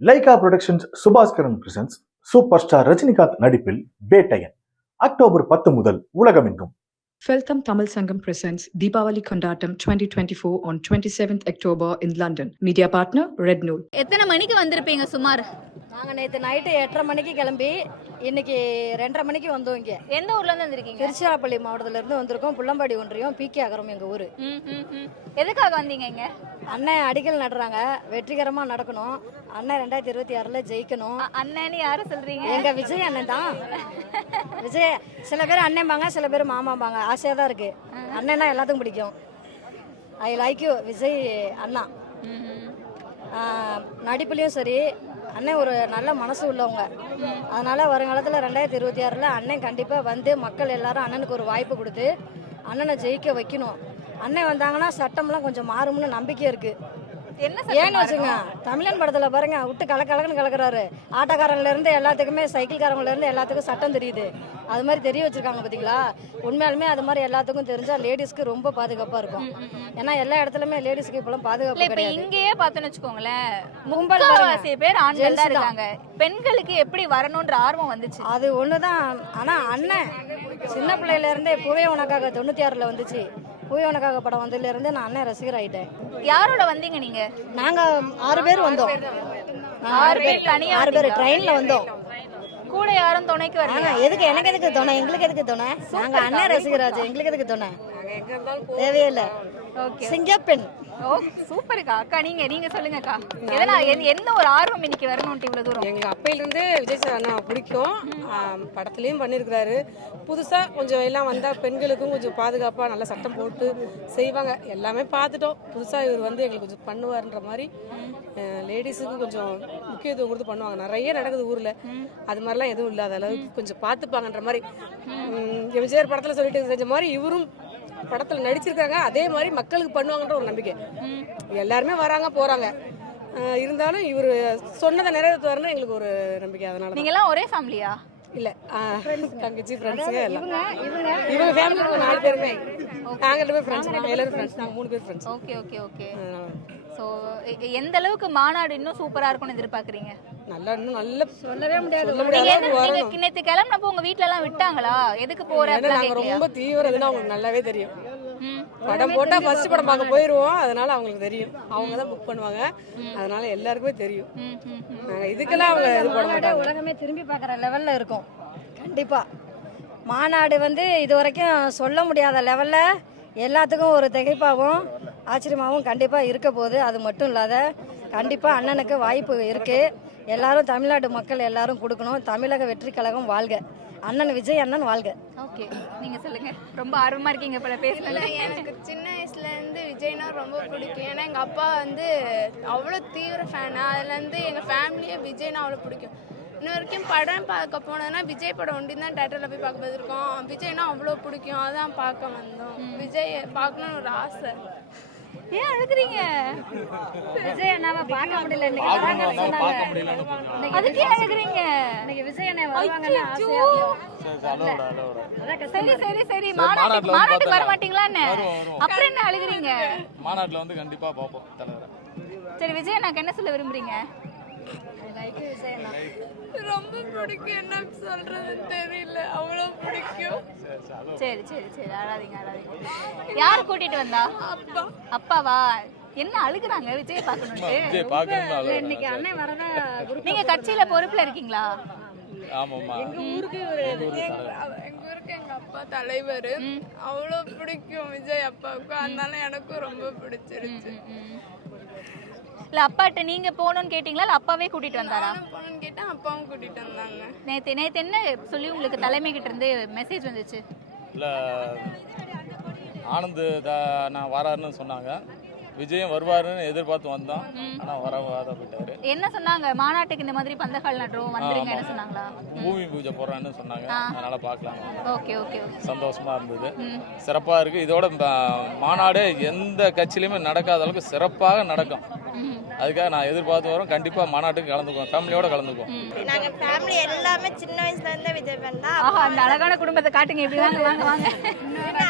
Lyca productions Subaskaran presents super star Rajinikanth நடிப்பில் Vettaiyan October பத்து முதல் உலகமெங்கும். Feltham Tamil Sangam presents Deepavali Kondatam 2024 on 27th October in London. Media partner Red Nool. எத்தனை மணிக்கு வந்திருப்பீங்க சுமார்? நாங்கள் நேற்று நைட்டு எட்டரை மணிக்கு கிளம்பி இன்னைக்கு ரெண்டரை மணிக்கு வந்தோம் இங்கே. எந்த ஊர்ல இருந்து வந்திருக்கீங்க? திருச்சிராப்பள்ளி மாவட்டத்திலேருந்து வந்திருக்கோம் புள்ளம்பாடி ஒன்றியம் பிகே அகரம் எங்கள் ஊர். ம், ம், ம். எதுக்காக வந்தீங்க இங்க? அண்ணன் அடிக்கல் நடுறாங்க வெற்றிகரமாக நடக்கணும். அண்ணன் ரெண்டாயிரத்தி இருபத்தி ஆறில் ஜெயிக்கணும். அ- அண்ணன்னு யார சொல்றீங்க? எங்க விஜய் அண்ணன் தான். விஜய் சில பேர் அண்ணன்பாங்க சில பேர் மாமாம்பாங்க. ஆசையாக தான் இருக்கு. அண்ணன்னா எல்லாத்துக்கும் பிடிக்கும். ஐ லைக் யூ விஜய் அண்ணா. நடிப்புலேயும் நடிப்புலையும் சரி அண்ணன் ஒரு நல்ல மனசு உள்ளவங்க. அதனால வருங்காலத்தில் ரெண்டாயிரத்தி இருபத்தி ஆறில் அண்ணன் கண்டிப்பாக வந்து மக்கள் எல்லாரும் அண்ணனுக்கு ஒரு வாய்ப்பு கொடுத்து அண்ணனை ஜெயிக்க வைக்கணும். அண்ணன் வந்தாங்கன்னா சட்டம்லாம் கொஞ்சம் மாறும்னு நம்பிக்கை இருக்குது ஏன்னு வச்சுங்க தமிழன் படத்தில் பாருங்க விட்டு கலக்க கலக்குன்னு கலக்குறாரு. ஆட்டோக்காரங்கள்ல இருந்து எல்லாத்துக்குமே சைக்கிள்காரங்கள்ல இருந்து எல்லாத்துக்கும் சட்டம் தெரியுது. அது மாதிரி தெரிய வச்சிருக்காங்க பார்த்தீங்களா உண்மையாலுமே அது மாதிரி எல்லாத்துக்கும் தெரிஞ்சா லேடிஸ்க்கு ரொம்ப பாதுகாப்பாக இருக்கும். ஏன்னா எல்லா இடத்துலையுமே லேடிஸ்க்கு இப்போலாம் பாதுகாப்பு இப்ப இங்கேயே பார்த்தோன்னு வச்சுக்கோங்களேன். முக்காவாசி பேர் ஆண்கள் தான். இருக்காங்க. பெண்களுக்கு எப்படி வரணும்ன்ற ஆர்வம் வந்துச்சு? அது ஒன்று தான் ஆனால் அண்ணன் சின்ன பிள்ளையில இருந்தே பூவே உனக்காக தொண்ணூற்றி ஆறில் வந்துச்சு. பூவே உனக்காக படம் வந்ததுலேருந்து நான் அண்ணன் ரசிகர் ஆயிட்டேன். யாரோட வந்தீங்க நீங்க? நாங்கள் ஆறு பேர் வந்தோம். நாங்க ஆறு பேர் தனியா ஆறு பேர்? ட்ரெயினில் வந்தோம். கூட யாரும் துணைக்கு ஆனா வரல எதுக்கு எனக்கு எதுக்கு துணை? எங்களுக்கு எதுக்கு துணை? நாங்க அண்ணன் ரசிகராஜ் எங்களுக்கு எதுக்கு துணை? தேவையில்லை. சிங்கப்பெண். ஓ சூப்பர்க்கா. அக்கா நீங்க நீங்க சொல்லுங்கக்கா. எதனா எந்த- என்ன ஒரு ஆர்வம் இன்னைக்கு வரணும்ட்டு இவ்வளவு தூரம்? எங்க அப்பையிலேருந்து விஜய் சார் அண்ணா பிடிக்கும். படத்துலயும் பண்ணியிருக்கிறாரு புதுசா கொஞ்சம் எல்லாம் வந்தா பெண்களுக்கும் கொஞ்சம் பாதுகாப்பா நல்ல சட்டம் போட்டு செய்வாங்க. எல்லாமே பார்த்துட்டோம். புதுசா இவர் வந்து எங்களுக்கு கொஞ்சம் பண்ணுவாருன்ற மாதிரி லேடிஸுக்கு கொஞ்சம் முக்கியத்துவம் கொடுத்து பண்ணுவாங்க. நிறைய நடக்குது ஊர்ல. அது மாதிரிலாம் எதுவும் இல்லாத அளவுக்கு கொஞ்சம் பார்த்துப்பாங்கன்ற மாதிரி. எம்ஜிஆர் படத்துல சொல்லிட்டு செஞ்ச மாதிரி இவரும் படத்துல நடிச்சிருக்காங்க அதே மாதிரி மக்களுக்கு பண்ணுவாங்கன்ற ஒரு நம்பிக்கை. எல்லாருமே வராங்க போறாங்க. அஹ் இருந்தாலும் இவர் சொன்னதை நிறைவேற்றுவாருன்னு எங்களுக்கு ஒரு நம்பிக்கை அதனால நீங்க எல்லாம் ஒரே ஃபேமிலியா? இல்ல. தங்கச்சி ஃப்ரெண்ட்ஸுங்க எல்லாம். இவங்க ஃபேமிலி நாலு பேருமே. நாங்க ரெண்டு பேர் ஃப்ரெண்ட்ஸ் எல்லாரும் ஃப்ரெண்ட்ஸ் நாங்க மூணு பேர் friends okay okay okay so எந்த அளவுக்கு மாநாடு இன்னும் சூப்பரா இருக்கும்னு எதிர்பார்க்கறீங்க? நல்லா இன்னும் நல்ல சொல்லவே முடியாது. நேத்து கிளம்பினப்போ உங்க வீட்ல எல்லாம் விட்டாங்களா? எதுக்கு போற நாங்க ரொம்ப தீவிரம் இதுன்னு அவங்களுக்கு நல்லாவே தெரியும். படம் போட்டா ஃபர்ஸ்ட் படம் பார்க்க போயிருவோம். அதனால அவங்களுக்கு தெரியும். அவங்க தான் புக் பண்ணுவாங்க. அதனால எல்லாருக்குமே தெரியும். நாங்க இதுக்கெல்லாம் அவங்க இது போட மாநாடு மாட்டாங்க. உலகமே திரும்பி பார்க்குற லெவல்ல இருக்கும். கண்டிப்பா. மாநாடு வந்து இது வரைக்கும் சொல்ல முடியாத லெவல்ல எல்லாத்துக்கும் ஒரு திகைப்பாகவும் ஆச்சரியமாகவும் கண்டிப்பா இருக்க போகுது. அது மட்டும் இல்லாத கண்டிப்பா அண்ணனுக்கு வாய்ப்பு இருக்கு. எல்லாரும் தமிழ்நாடு மக்கள் எல்லாரும் கொடுக்கணும். தமிழக வெற்றி கழகம் வாழ்க. அண்ணன் விஜய் அண்ணன் வாழ்க. ஓகே. நீங்க சொல்லுங்க. ரொம்ப ஆர்வமா இருக்கீங்க போல பேசல எனக்கு சின்ன வயசுலேருந்து விஜய்னா ரொம்ப பிடிக்கும். ஏன்னா எங்கள் அப்பா வந்து அவ்வளோ தீவிர ஃபேனு அதுலேருந்து எங்கள் ஃபேமிலியே விஜய்னா அவ்வளோ பிடிக்கும். இன்ன வரைக்கும் படம் பார்க்க போனதுன்னா விஜய் படம் ஒண்டி தான் தேட்டரில் போய் பார்க்க போயிருக்கோம் விஜய்னா அவ்வளோ பிடிக்கும். அதான் பார்க்க வந்தோம். விஜய் பார்க்கணும்னு ஒரு ஆசை. ஏன் அழுகுறீங்க? விஜய் அண்ணாவை பார்க்க முடியல. இன்னைக்கு வராங்கன்னு சொன்னாங்க. அதுக்கு ஏன் அழுகுறீங்க? இன்னைக்கு விஜய் அண்ணா வருவாங்கன்னு ஐயோ. சரி சரி சரி மாநாட்டுக்கு மாநாட்டுக்கு வர மாட்டீங்களா என்ன. அப்புறம் என்ன அழுகுறீங்க? மாநாட்டில் வந்து கண்டிப்பாக பார்ப்போம் தலைவரை. சரி விஜய் எனக்கு என்ன சொல்ல விரும்புறீங்க? ரொம்ப பிடிக்கும். என்ன சொல்கிறதுன்னு தெரியல. அவ்வளோ பிடிக்கும். சரி சரி சரி. அழாதீங்க அழாதீங்க. யார் கூட்டிட்டு வந்தா? அப்பா. அப்பாவா? என்ன அழுகுறாங்க? விஜய் பார்க்கணும்ட்டு. இன்னைக்கு அண்ணன் வரதா நீங்க கட்சியில பொறுப்புல இருக்கீங்களா? ஆமாம்மா. எங்கள் ஊருக்கு எங்கள் அப்பா தலைவர். அவ்வளோ பிடிக்கும் விஜய் அப்பாவுக்கு. அதனால எனக்கும் ரொம்ப பிடிச்சிருச்சு. இல்ல அப்பாட்ட நீங்க போகணும்னு கேட்டீங்களா? இல்ல அப்பாவே கூட்டிட்டு வந்தாரா? நானும் போகணுன்னு கேட்டேன் அப்பாவும் கூட்டிட்டு வந்தாங்க. நேத்து நேத்து என்ன சொல்லி உங்களுக்கு தலைமை கிட்ட இருந்து மெசேஜ் வந்துச்சு? இல்லை ஆனந்த் நான் வராருன்னு சொன்னாங்க. விஜயம் வருவாருன்னு எதிர்பார்த்து வந்தோம். ஆனால் வராத போயிட்டாரு. என்ன சொன்னாங்க? மாநாட்டுக்கு இந்த மாதிரி பந்தக்கால் நடுறோம் வந்துருங்கன்னு சொன்னாங்களா? பூமி பூஜை போடுறான்னு சொன்னாங்க. அதனால பார்க்கலாம். ஓகே ஓகே சந்தோஷமா இருந்தது. சிறப்பாக இருக்கு. இதோட மாநாடு எந்த கட்சியிலுமே நடக்காத அளவுக்கு சிறப்பாக நடக்கும். அதுக்காக நான் எதிர்பார்த்து வரோம். கண்டிப்பாக மாநாட்டுக்கு கலந்துக்குவோம். ஃபேமிலியோட கலந்துக்குவோம். நாங்க ஃபேமிலி எல்லாமே சின்ன வயசுல இருந்தே விஜய் தான். ஆஹா அந்த அழகான குடும்பத்தை காட்டுங்க. இப்படி வாங்க வாங்க வாங்க.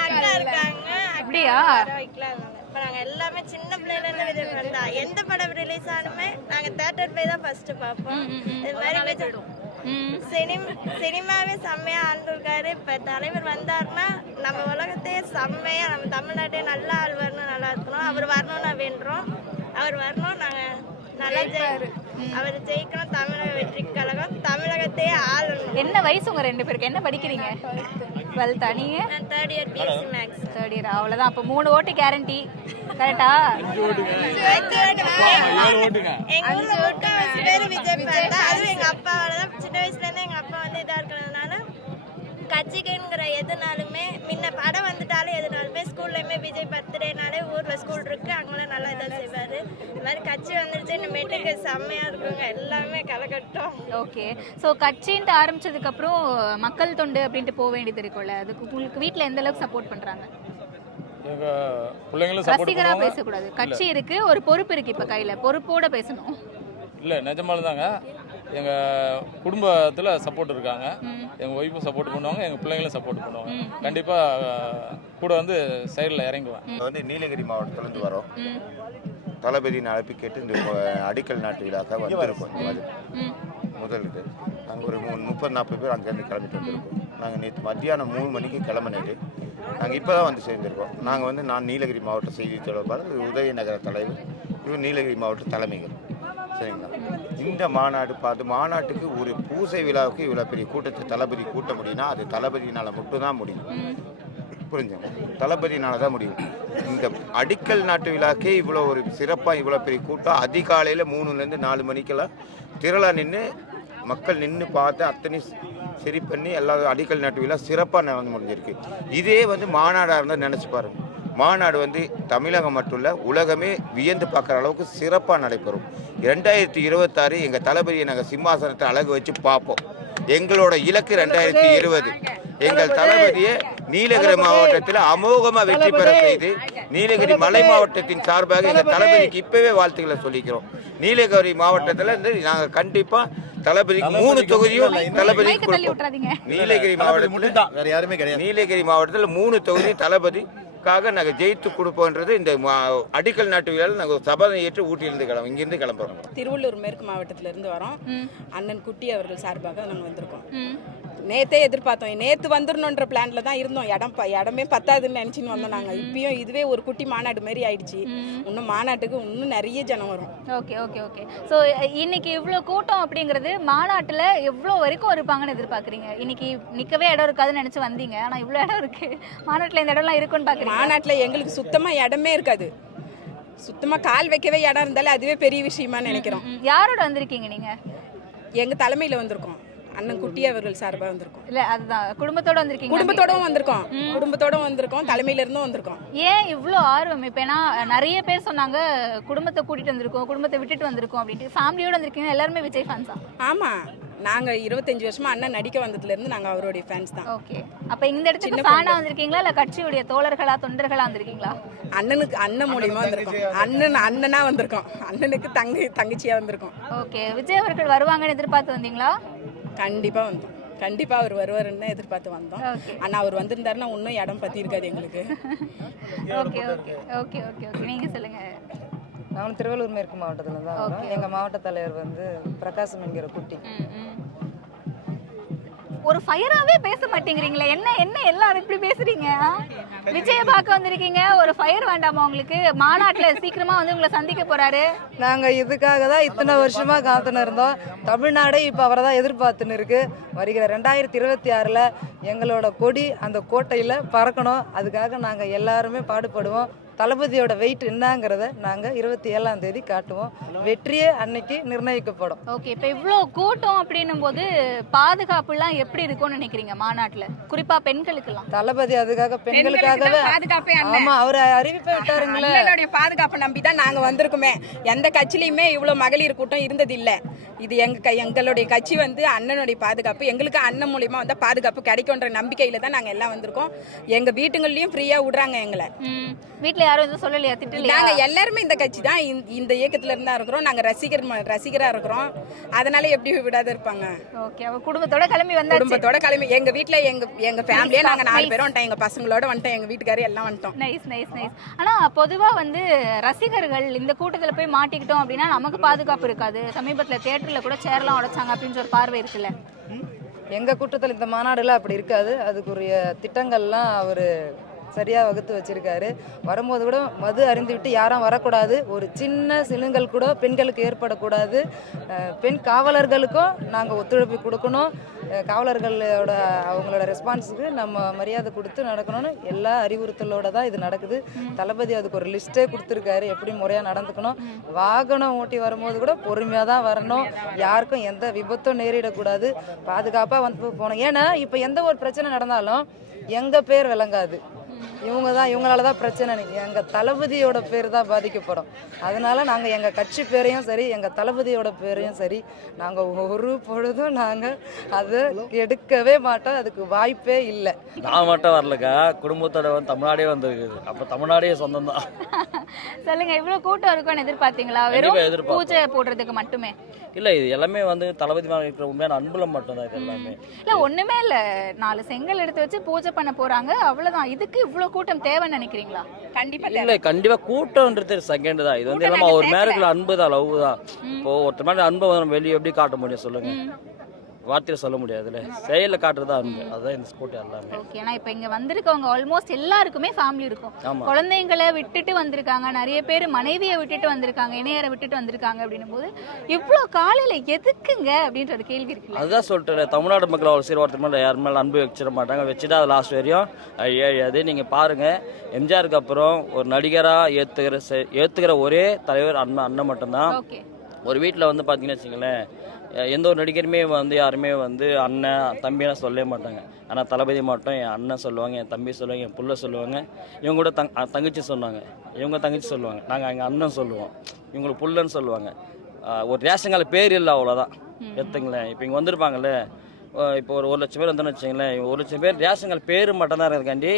அக்கா இருக்காங்க. அப்படியா? வைக்கலாம் இப்ப நாங்க எல்லாமே சின்ன பிள்ளையில இருந்து விஜய் தான். எந்த படம் ரிலீஸ் ஆனுமே நாங்க தேட்டர் போய் தான் ஃபர்ஸ்ட் பார்ப்போம். இது மாதிரி சினிம் சினிமாவே செம்மையா ஆண்டிருக்காரு இப்ப தலைவர் வந்தாருன்னா நம்ம உலகத்தையே செம்மையா நம்ம தமிழ்நாட்டே நல்லா ஆள் வரணும் நல்லா இருக்கணும் அவர் வரணும் நான் வேண்டுறோம். அவர் வரணும் நல்லா அவர் ஜெயிக்கணும் தமிழக வெற்றி கழகம் தமிழகத்தையே ஆளணும். என்ன வயசு உங்க ரெண்டு பேருக்கு? என்ன படிக்கிறீங்க? டுவெல்த்தா நீங்க? Third year BSc maths third year அவ்வளோதான் அப்போ மூணு ஓட்டு கேரண்டி கரெக்டா எங்க ஊர்ல முக்காவாசி பேர் விஜய் அதுவும் எங்க அப்பாவால தான் கட்சி வந்துருச்சு. இனிமேட்டுக்கு செம்மையா இருக்குங்க. எல்லாமே கலக்கட்டும் ஓகே. ஸோ கட்சின்ட்டு ஆரம்பிச்சதுக்கப்புறம் மக்கள் தொண்டு அப்படின்ட்டு போக வேண்டியது இருக்கும்ல. அதுக்கு உங்களுக்கு வீட்டில் எந்த அளவுக்கு சப்போர்ட் பண்ணுறாங்க எங்க பிள்ளைங்களும் சப்போர்ட் ரசிகரா பண்ணுவாங்க. பேசக்கூடாது. கட்சி இருக்கு ஒரு பொறுப்பு இருக்கு இப்போ கையில். பொறுப்போட பேசணும். இல்லை நிஜமாலும் தாங்க எங்கள் குடும்பத்தில் சப்போர்ட் இருக்காங்க. எங்கள் ஒய்ஃபும் சப்போர்ட் பண்ணுவாங்க எங்கள் பிள்ளைங்களும் சப்போர்ட் பண்ணுவாங்க. கண்டிப்பாக கூட வந்து சைடில் இறங்குவேன். வந்து நீலகிரி மாவட்டத்திலேருந்து வரோம். ம். தளபதியின் அழைப்பு கேட்டு இந்த அடிக்கல் நாட்டு விழாக்க வந்திருக்கோம். முதல் இது. நாங்கள் ஒரு மூணு முப்பது நாற்பது பேர் அங்கேருந்து கிளம்பிட்டு வந்திருக்கோம். நாங்கள் நேற்று மத்தியானம் மூணு மணிக்கு கிளம்பினது. நாங்கள் இப்போ தான் வந்து சேர்ந்துருக்கோம். நாங்கள் வந்து நான் நீலகிரி மாவட்ட செய்தி தொடர்பாளர் உதயநகர தலைவர் இவர் நீலகிரி மாவட்ட தலைமைகள். சரிங்களா? இந்த மாநாடு பார்த்து மாநாட்டுக்கு ஒரு பூசை விழாவுக்கு இவ்வளோ பெரிய கூட்டத்தை தளபதி கூட்ட முடியும்னா அது தளபதியினால் மட்டும்தான் முடியும். புரிஞ்சுங்க தளபதினால தான் முடியும். இந்த அடிக்கல் நாட்டு விழாக்கே இவ்வளோ ஒரு சிறப்பாக இவ்வளோ பெரிய கூட்டம். அதிகாலையில் மூணுலேருந்து நாலு மணிக்கெல்லாம் திரளா நின்று மக்கள் நின்று பார்த்து அத்தனை சரி பண்ணி எல்லா அடிக்கல் நாட்டு விழா சிறப்பாக நடந்து முடிஞ்சிருக்கு. இதே வந்து மாநாடாக இருந்தால் நினச்சி பாருங்க. மாநாடு வந்து தமிழகம் மட்டும் இல்லை உலகமே வியந்து பார்க்குற அளவுக்கு சிறப்பாக நடைபெறும். ரெண்டாயிரத்தி இருபத்தாறு எங்கள் தளபதியை நாங்கள் சிம்மாசனத்தை அழகு வச்சு பார்ப்போம். எங்களோட இலக்கு ரெண்டாயிரத்தி இருபது. எங்கள் தளபதியை நீலகிரி மாவட்டத்தில் அமோகமாக வெற்றி பெற செய்து நீலகிரி மலை மாவட்டத்தின் சார்பாக எங்கள் தளபதிக்கு இப்பவே வாழ்த்துக்களை சொல்லிக்கிறோம். நீலகிரி மாவட்டத்தில் இருந்து நாங்கள் கண்டிப்பாக தளபதிக்கு மூணு தொகுதியும் தளபதிக்கு கொடுப்போம். நீலகிரி மாவட்டத்தில் வேற யாருமே கிடையாது. நீலகிரி மாவட்டத்தில் மூணு தொகுதி தளபதிக்காக நாங்கள் ஜெயித்து கொடுப்போன்றது இந்த மா- அடிக்கல் நாட்டு விழாவில் நாங்கள் சபதம் ஏற்று ஊட்டியிலிருந்து கிளம்ப இங்கிருந்து கிளம்புறோம். திருவள்ளூர் மேற்கு மாவட்டத்துல இருந்து வரோம் அண்ணன் குட்டி அவர்கள் சார்பாக நாங்கள் வந்திருக்கோம். நேத்தே எதிர்பார்த்தோம். நேத்து வந்துடணுன்ற பிளான்ல தான் இருந்தோம். இடம் இடமே பத்தாதுன்னு நினைச்சின்னு வந்தோம் நாங்க. இப்பயும் இதுவே ஒரு குட்டி மாநாடு மாதிரி ஆயிடுச்சு. இன்னும் மாநாட்டுக்கு இன்னும் நிறைய ஜனம் வரும். Okay okay okay. ஸோ இன்னைக்கு இவ்வளோ கூட்டம் அப்படிங்கிறது மாநாட்டில் எவ்வளோ வரைக்கும் இருப்பாங்கன்னு எதிர்பார்க்குறீங்க? இன்னைக்கு நிற்கவே இடம் இருக்காதுன்னு நினச்சி வந்தீங்க. ஆனால் இவ்வளோ இடம் இருக்கு. மாநாட்டில் இந்த இடம்லாம் இருக்குன்னு பார்க்குறீங்க மாநாட்டுல எங்களுக்கு சுத்தமா இடமே இருக்காது. சுத்தமா கால் வைக்கவே இடம் இருந்தாலே அதுவே பெரிய விஷயமா நினைக்கிறோம். யாரோட வந்திருக்கீங்க நீங்கள் எங்க தலைமையில வந்திருக்கோம். அண்ணன் குட்டி அவர்கள் சார்பாக வந்திருக்கோம். இல்லை அதுதான். குடும்பத்தோட வந்திருக்கீங்க குடும்பத்தோடவும் வந்திருக்கோம். குடும்பத்தோடவும் வந்திருக்கோம். தலைமையில இருந்தும் வந்திருக்கோம். ஏன் இவ்வளோ ஆர்வம்? இப்போ ஏன்னா நிறைய பேர் சொன்னாங்க குடும்பத்தை கூட்டிட்டு வந்திருக்கோம் குடும்பத்தை விட்டுட்டு வந்திருக்கோம் அப்படின்ட்டு. ஃபேமிலியோட வந்திருக்கீங்க எல்லாருமே விஜய் ஃபேன்ஸ் தான் ஆமா. நாங்க இருபத்தஞ்சு வருஷமா அண்ணன் நடிக்க வந்ததுல இருந்து நாங்க அவருடைய ஃபேன்ஸ் தான். ஓகே. அப்போ இந்த இடத்துக்கு ஃபேனா வந்திருக்கீங்களா? இல்லை கட்சியுடைய தோழர்களா தொண்டர்களா வந்திருக்கீங்களா? அண்ணனுக்கு அண்ணன் மூலியமா வந்திருக்கோம். அண்ணன் அண்ணனா வந்திருக்கோம். அண்ணனுக்கு தங்கை தங்கச்சியா வந்திருக்கோம். ஓகே. விஜய் அவர்கள் வருவாங்கன்னு எதிர்பார்த்து வந்தீங்களா? கண்டிப்பா வந்தோம். கண்டிப்பா அவர் வருவாருன்னு எதிர்பார்த்து வந்தோம். ஓகே ஆனா அவர் வந்திருந்தாருன்னா இன்னும் இடம் பத்தி இருக்காது எங்களுக்கு. Okay okay okay okay okay நீங்க சொல்லுங்க. நானும் திருவள்ளூர் மேற்கு மாவட்டத்தில் தான். எங்கள் மாவட்ட தலைவர் வந்து பிரகாசம் என்கிற குட்டி. ஒரு ஃபயராகவே பேச மாட்டேங்கிறீங்களே. என்ன என்ன எல்லாரும் இப்படி பேசுறீங்க? விஜய பார்க்க வந்திருக்கீங்க. ஒரு ஃபயர் வேண்டாமா உங்களுக்கு? மாநாட்டில் சீக்கிரமா வந்து உங்களை சந்திக்க போறாரு. நாங்கள் இதுக்காக தான் இத்தனை வருஷமாக காத்துன்னு இருந்தோம். தமிழ்நாடே இப்போ அவரை தான் எதிர்பார்த்துன்னு இருக்கு. வருகிற ரெண்டாயிரத்தி இருபத்தி ஆறில் எங்களோட கொடி அந்த கோட்டையில் பறக்கணும். அதுக்காக நாங்கள் எல்லாருமே பாடுபடுவோம். தளபதியோட வெயிட் என்னங்கிறத நாங்கள் இருபத்தி ஏழாம் தேதி காட்டுவோம். வெற்றியே அன்னைக்கு நிர்ணயிக்கப்படும். ஓகே இப்போ இவ்வளோ கூட்டம் அப்படின்னும் போது பாதுகாப்புலாம் எப்படி இருக்கும்னு நினைக்கிறீங்க மாநாட்டுல? குறிப்பா பெண்களுக்கெல்லாம். தளபதி அதுக்காக பெண்களுக்காகவே பாதுகாப்பே ஆமா அவர் அறிவிப்பை விட்டாருங்களே. அண்ணனுடைய பாதுகாப்பை நம்பி தான் நாங்க வந்திருக்கோமே. எந்த கட்சியிலையுமே இவ்வளவு மகளிர் கூட்டம் இருந்தது இல்ல இது எங்க க- எங்களுடைய கட்சி வந்து அண்ணனுடைய பாதுகாப்பு. எங்களுக்கு அண்ணன் மூலியமா வந்து பாதுகாப்பு கிடைக்கும்ன்ற நம்பிக்கையில தான் நாங்க எல்லாம் வந்திருக்கோம். எங்க வீட்டுங்கள்லயும் ஃப்ரீயா விடுறாங்க எங்களை. ம். வீட்ல யாரும் எதுவும் சொல்லலையா? திட்டலையா? நாங்க எல்லாருமே இந்த கட்சி தான் இந்த- இந்த இயக்கத்துல இருந்தா இருக்கிறோம். நாங்க ரசிகர் ரசிகரா இருக்கிறோம். அதனால எப்படி விடாத இருப்பாங்க? ஓகே அவ குடும்பத்தோட கிளம்பி வந்தாச்சு. குடும்பத்தோட கிளம்பி எங்க வீட்ல எங்க எங்க ஃபேமிலியே நாங்க நாலு பேரும் வந்துட்டோம். எங்க பசங்களோட வந்துட்டோம். எங்க வீட்டுக்காரர் எல்லாம் வந்துட்டோம். நைஸ் நைஸ் நைஸ் ஆனா பொதுவா வந்து ரசிகர்கள் இந்த கூட்டத்துல போய் மாட்டிக்கிட்டோம் அப்படின்னா நமக்கு பாதுகாப்பு இருக்காது. சமீபத்துல தியேட்டர்ல கூட சேர்லாம் உடைச்சாங்க அப்படின்னு ஒரு பார்வை இருக்குல்ல? எங்கள் கூட்டத்தில் இந்த மாநாடுல அப்படி இருக்காது. அதுக்குரிய திட்டங்கள்லாம் அவர் சரியாக வகுத்து வச்சிருக்காரு. வரும்போது கூட மது அறிந்துவிட்டு யாரும் வரக்கூடாது. ஒரு சின்ன சிலுங்கல் கூட பெண்களுக்கு ஏற்படக்கூடாது. பெண் காவலர்களுக்கும் நாங்கள் ஒத்துழைப்பு கொடுக்கணும். காவலர்களோட அவங்களோட ரெஸ்பான்ஸுக்கு நம்ம மரியாதை கொடுத்து நடக்கணும்னு எல்லா அறிவுறுத்தலோட தான் இது நடக்குது. தளபதி அதுக்கு ஒரு லிஸ்ட்டே கொடுத்துருக்காரு. எப்படி முறையாக நடந்துக்கணும். வாகனம் ஓட்டி வரும்போது கூட பொறுமையாக தான் வரணும். யாருக்கும் எந்த விபத்தும் நேரிடக்கூடாது. பாதுகாப்பாக வந்து போகணும். ஏன்னா இப்போ எந்த ஒரு பிரச்சனை நடந்தாலும் எங்கள் பேர் விளங்காது. இவங்க தான் இவங்களால தான் பிரச்சனை எங்கள் தளபதியோட பேர் தான் பாதிக்கப்படும். அதனால நாங்கள் எங்கள் கட்சி பேரையும் சரி எங்கள் தளபதியோட பேரையும் சரி நாங்கள் ஒரு பொழுதும் நாங்கள் அதை எடுக்கவே மாட்டோம். அதுக்கு வாய்ப்பே இல்லை. நான் மட்டும் வரலக்கா. குடும்பத்தோட வந்து தமிழ்நாடே வந்திருக்குது. அப்போ தமிழ்நாடே சொந்தம் தான் சொல்லுங்க இவ்வளவு கூட்டம் இருக்கும்னு எதிர்பார்த்தீங்களா? வெறும். பூஜை போடுறதுக்கு மட்டுமே. இல்லை இது எல்லாமே வந்து தளபதி மேலே இருக்கிற உண்மையான அன்புல மட்டும்தான் இது எல்லாமே. இல்ல ஒண்ணுமே இல்ல. நாலு செங்கல் எடுத்து வச்சு பூஜை பண்ண போறாங்க. அவ்வளவுதான். இதுக்கு இவ்வளவு கூட்டம் தேவைன்னு நினைக்கிறீங்களா? கண்டிப்பா இல்லை கண்டிப்பாக கூட்டம்ன்றது செகண்ட் தான். இது வந்து நாங்க ஒரு இருக்கிற அன்பு தான் லவ் தான். இப்போ ஒருத்தர் மேலே அன்பை நம்ம வெளியே எப்படி காட்ட முடியும் சொல்லுங்க. வார்த்தையில சொல்ல முடியாதுல்ல. செயலில் காட்டுறதா அன்பு. அதுதான் இந்த கூட்டம் எல்லாமே. ஓகே ஏன்னா இப்ப இங்க வந்திருக்கவங்க ஆல்மோஸ்ட் எல்லாருக்குமே ஃபேமிலி இருக்கும். குழந்தைங்களை விட்டுட்டு வந்திருக்காங்க. நிறைய பேர் மனைவியை விட்டுட்டு வந்திருக்காங்க. இணையரை விட்டுட்டு வந்திருக்காங்க அப்படின்னும் போது இவ்வளோ காலையில எதுக்குங்க அப்படின்ற ஒரு கேள்வி இருக்குல்ல. அதுதான் சொல்லிட்டு தமிழ்நாடு மக்கள் அவ்வளோ சரி ஒருத்தர் மேலே யார் மேலே அன்பு வச்சிட மாட்டாங்க. வச்சுட்டா அது லாஸ்ட் வரையும். அழியாது நீங்கள் பாருங்கள் எம்ஜிஆருக்கு அப்புறம் ஒரு நடிகராக ஏற்றுக்கிற ஏற்றுக்கிற ஒரே தலைவர் அண்ணன் அண்ணன் மட்டும்தான். ஓகே ஒரு வீட்டில் வந்து பார்த்தீங்கன்னு வச்சுங்களேன் எந்த ஒரு நடிகருமே வந்து யாருமே வந்து அண்ணன் தம்பியெல்லாம் சொல்லவே மாட்டாங்க. ஆனால் தளபதி மட்டும் என் அண்ணன் சொல்லுவாங்க என் தம்பி சொல்லுவாங்க என் புள்ள சொல்லுவாங்க. இவங்க கூட தங் தங்கச்சி சொன்னாங்க. இவங்க தங்கச்சி சொல்லுவாங்க. நாங்கள் எங்கள் அண்ணன் சொல்லுவோம். இவங்களுக்கு புள்ளன்னு சொல்லுவாங்க. ஒரு ரேஷன் கார்டு பேர் இல்லை அவ்வளோதான் எடுத்துங்களேன். இப்போ இங்கே வந்திருப்பாங்கல்ல இப்போ ஒரு ஒரு லட்சம் பேர் வந்தோன்னு வச்சுங்களேன் ஒரு லட்சம் பேர் ரேஷன் கார்டு பேர் மட்டும்தான் இருக்கிறதுக்காண்டி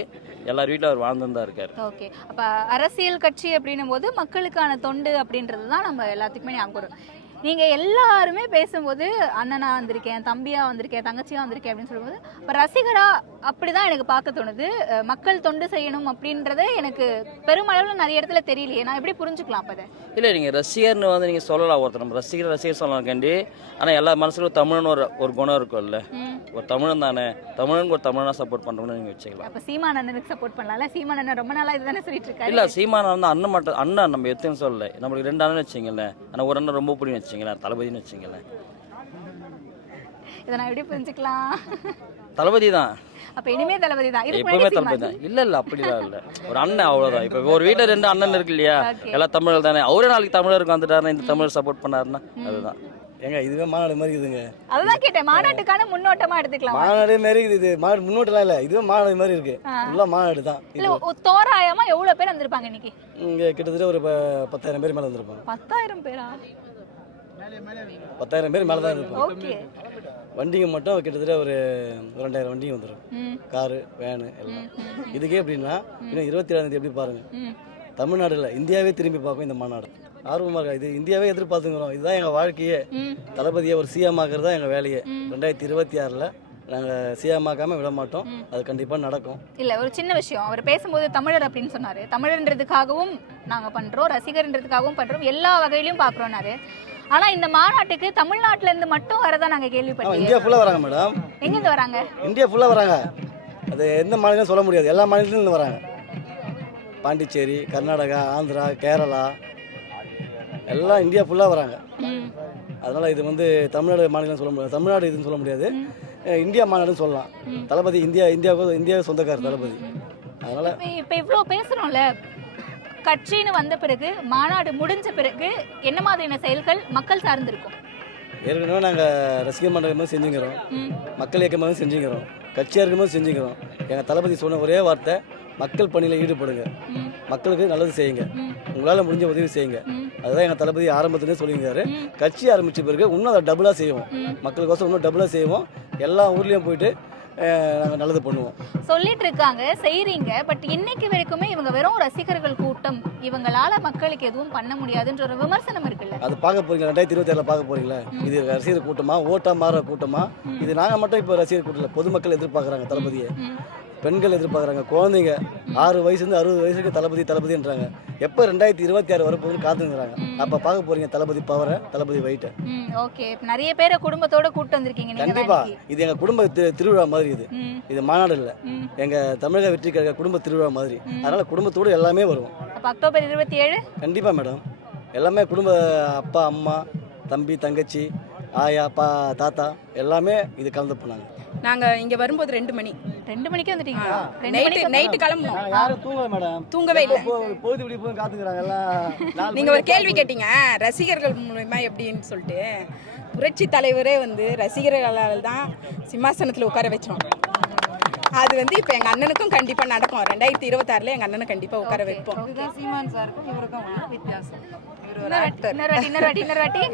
எல்லார் வீட்டில் அவர் வாழ்ந்துன்னு தான் இருக்கார். ஓகே. அப்ப அரசியல் கட்சி அப்படின்னும் போது மக்களுக்கான தொண்டு அப்படின்றது தான் நம்ம எல்லாத்துக்குமே ஞாபகம் வரும் நீங்க எல்லாருமே பேசும்போது அண்ணனா வந்திருக்கேன் தம்பியா வந்திருக்கேன் தங்கச்சியா வந்திருக்கேன் அப்படின்னு சொல்லும்போது இப்போ ரசிகரா அப்படிதான் எனக்கு பார்க்க தோணுது. மக்கள் தொண்டு செய்யணும் அப்படின்றத எனக்கு பெருமளவில் நிறைய இடத்துல தெரியலையே. நான் எப்படி புரிஞ்சுக்கலாம் அப்போ இல்லை நீங்கள் ரசிகர்னு வந்து நீங்கள் சொல்லலாம் ஒருத்தர் நம்ம ரசிகர் ரசிகர் சொல்லலாம் கண்டி ஆனால் எல்லா மனசுலும் தமிழன் ஒரு ஒரு குணம் இருக்கும்ல. ஒரு தமிழன் தானே. தமிழனுக்கு ஒரு தமிழனாக சப்போர்ட் பண்ணுறோம்னு நீங்கள் வச்சுக்கலாம். அப்ப சீமான் அண்ணனுக்கு சப்போர்ட் பண்ணலாம்ல? சீமான் அண்ணன் ரொம்ப நாளா இதுதானே சொல்லிட்டு இருக்காரு? இல்லை சீமானம் வந்து அண்ணன் மட்டும் அண்ணன் நம்ம எத்தனை சொல்லலை. நம்மளுக்கு ரெண்டு அண்ணன் வச்சிங்களேன் ஆனால் ஒரு அண்ணன் ரொம்ப பிடிக்கும் வச்சிங்களேன் தளபதினு வச்சிங்களேன். இதை நான் எப்படி புரிஞ்சுக்கலாம்? தளபதி தான் அப்ப இனிமே தளபதி தான் எப்பவுமே தளபதி. தான் இல்லை இல்லை அப்படிலாம் இல்லை. ஒரு அண்ணன் அவ்வளோதான் இப்போ ஒரு வீட்டில் ரெண்டு அண்ணன் இருக்கு இல்லையா. எல்லாம் தமிழர் தானே. அவரே நாளைக்கு தமிழருக்கு வந்துட்டாருன்னா இந்த தமிழ் சப்போர்ட் பண்ணாருன்னா அதுதான். ஏங்க இதுவே மாநாடு மாதிரி இருக்குதுங்க. அதுதான் கேட்டேன். மாநாட்டுக்கான முன்னோட்டமா எடுத்துக்கலாம். மாநாடு மாதிரி இருக்குது. இது மாநாடு முன்னோட்டெல்லாம் இல்லை. இதுவே மாநாடு மாதிரி இருக்கு. ஆ. ஃபுல்லாக மாநாடு தான். இல்ல தோராயமா எவ்வளவு பேர் வந்திருப்பாங்க இன்னைக்கு? இங்கே கிட்டத்தட்ட ஒரு பத்தாயிரம் பேர் மேலே வந்திருப்பாங்க. பத்தாயிரம் பேரா? பத்தாயிரம் பேர் மேலே தான் இருப்பாங்க. ஓகே வண்டிங்க மட்டும் கிட்டத்தட்ட ஒரு ரெண்டாயிரம் வண்டிங்க வந்துடும் காரு வேனு எல்லாம். இதுக்கே எப்படின்னா இன்னும் இருபத்தி ஏழாம் தேதி எப்படி பாருங்க. தமிழ்நாடுல இந்தியாவே திரும்பி பார்க்கும் இந்த மாநாடு. ஆர்வமாக இருக்கா? இது இந்தியாவே எதிர்பார்த்துங்கிறோம். இதுதான் எங்கள் வாழ்க்கையே. தளபதியை ஒரு சிஎம் ஆக்குறது தான் எங்கள் வேலையே. ரெண்டாயிரத்தி இருபத்தி ஆறில் நாங்கள் சிஎம் ஆக்காமல் விட மாட்டோம். அது கண்டிப்பாக நடக்கும். இல்ல ஒரு சின்ன விஷயம். அவர் பேசும்போது தமிழர் அப்படின்னு சொன்னாரு. தமிழர்ன்றதுக்காகவும் நாங்க பண்றோம் ரசிகர்ன்றதுக்காகவும் பண்றோம். எல்லா வகையிலயும் பாக்குறோம்னாரு ஆனா இந்த மாநாட்டுக்கு தமிழ்நாட்டுல இருந்து மட்டும் வரதா நாங்க கேள்விப்பட்டோம் இந்தியா ஃபுல்லாக வராங்க மேடம் எங்க இருந்து வராங்க? இந்தியா ஃபுல்லாக வராங்க. அது எந்த மாநிலம் சொல்ல முடியாது. எல்லா மாநிலத்திலும் வராங்க. பாண்டிச்சேரி கர்நாடகா ஆந்திரா கேரளா எல்லாம் இந்தியா ஃபுல்லாக வராங்க. அதனால் இது வந்து தமிழ்நாடு மாநிலம் சொல்ல முடியாது. தமிழ்நாடு இதுன்னு சொல்ல முடியாது. இந்தியா மாநாடுன்னு சொல்லலாம். தளபதி இந்தியா இந்தியாவுக்கு இந்தியா சொந்தக்காரர் தளபதி. அதனால் இப்ப இவ்ளோ பேசுறோம்ல. கட்சின்னு வந்த பிறகு மாநாடு முடிஞ்ச பிறகு என்ன மாதிரியான செயல்கள் மக்கள் சார்ந்திருக்கும்? ஏற்கனவே நாங்கள் ரசிகர் மண்டலமாக செஞ்சுக்கிறோம் மக்கள் இயக்கமாக செஞ்சுக்கிறோம் கட்சியாக இருக்கும்போது செஞ்சுக்கிறோம் எங்கள் தளபதி சொன்ன ஒரே வார்த்தை மக்கள் பணியில் ஈடுபடுங்க. மக்களுக்கு நல்லது செய்யுங்க. உங்களால் முடிஞ்ச உதவி செய்யுங்க. அதுதான் எங்கள் தளபதி ஆரம்பத்துலேயே சொல்லியிருந்தாரு. ம். கட்சி ஆரம்பித்த பிறகு இன்னும் அதை டபுளாக செய்வோம். மக்களுக்கோசம் இன்னும் டபுளாக செய்வோம். எல்லா ஊர்லேயும் போயிட்டு நாங்கள் நல்லது பண்ணுவோம். சொல்லிட்டு இருக்காங்க செய்றீங்க பட் இன்னைக்கு வரைக்குமே இவங்க வெறும் ரசிகர்கள் கூட்டம். இவங்களால மக்களுக்கு எதுவும் பண்ண முடியாதுன்ற ஒரு விமர்சனம் இருக்குல்ல. அது பார்க்க போறீங்களா? ரெண்டாயிரத்தி இருபத்தி ஏழில் பார்க்க போறீங்களா? இது ரசிகர் கூட்டமா ஓட்டா மாற கூட்டமா. இது நாங்கள் மட்டும் இப்போ ரசிகர் கூட்டம் இல்லை பொதுமக்கள் எதிர்பார்க்குறாங்க தளபதியை. பெண்கள் எதிர்பார்க்குறாங்க. குழந்தைங்க ஆறு வயசுலேருந்து அறுபது வயசுக்கு தளபதி தளபதின்றாங்க. எப்போ ரெண்டாயிரத்தி இருபத்தி ஆறு வரப்போகுதுன்னு காத்துங்கிறாங்க. அப்போ பார்க்க போறீங்க தளபதி பவரை தளபதி வெயிட்டை ம் ஓகே. நிறைய பேரை குடும்பத்தோட கூட்டு வந்திருக்கீங்க நீங்க கண்டிப்பா. வேலைக்கு. இது எங்கள் குடும்ப திரு- திருவிழா மாதிரி இது. இது மாநாடு இல்லை. எங்கள் தமிழக வெற்றி கழக குடும்ப திருவிழா மாதிரி. அதனால குடும்பத்தோடு எல்லாமே வருவோம். அப்ப அக்டோபர் இருபத்தி ஏழு? கண்டிப்பாக மேடம். எல்லாமே குடும்ப அப்பா அம்மா தம்பி தங்கச்சி ஆயா பா தாத்தா எல்லாமே இது கலந்து போனாங்க. நாங்கள் இங்கே வரும்போது ரெண்டு மணி. ரெண்டு மணிக்கு வந்துட்டீங்களா? ரெண்டு நைட்டு மணிக்கு நைட்டு கிளம்பணும் யாரும் தூங்கல மேடம். தூங்கவே இல்லை. பொழுது இப்படி போய் காத்துக்கிறாங்க. எல்லாம் நீங்க ஒரு கேள்வி கேட்டீங்க. ரசிகர்கள் மூலமா எப்படின்னு சொல்லிட்டு புரட்சி தலைவரே வந்து ரசிகர்களால் தான் சிம்மாசனத்தில் உட்கார வச்சோம். அது வந்து இப்போ எங்கள் அண்ணனுக்கும் கண்டிப்பாக நடக்கும். ரெண்டாயிரத்தி இருபத்தாறில் எங்கள் அண்ணனை கண்டிப்பாக உட்கார வைப்போம்.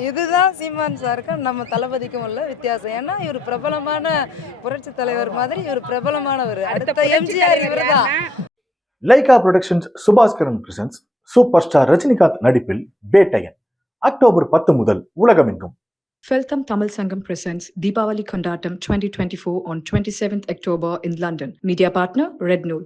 இதுதான் சீமான் சாருக்கும் நம்ம தளபதிக்கும் உள்ள வித்தியாசம். ஏன்னா இவர் பிரபலமான புரட்சி தலைவர் மாதிரி இவர் பிரபலமானவர். அடுத்த எம்ஜிஆர் இவர் தான் Lyca productions Subaskaran presents super star Rajinikanth நடிப்பில் பேட்டையன் அக்டோபர் பத்து முதல் உலகமெங்கும். Feltham Tamil Sangam presents Deepavali Kondatam 2024 on 27th October in London. Media partner Red Nool.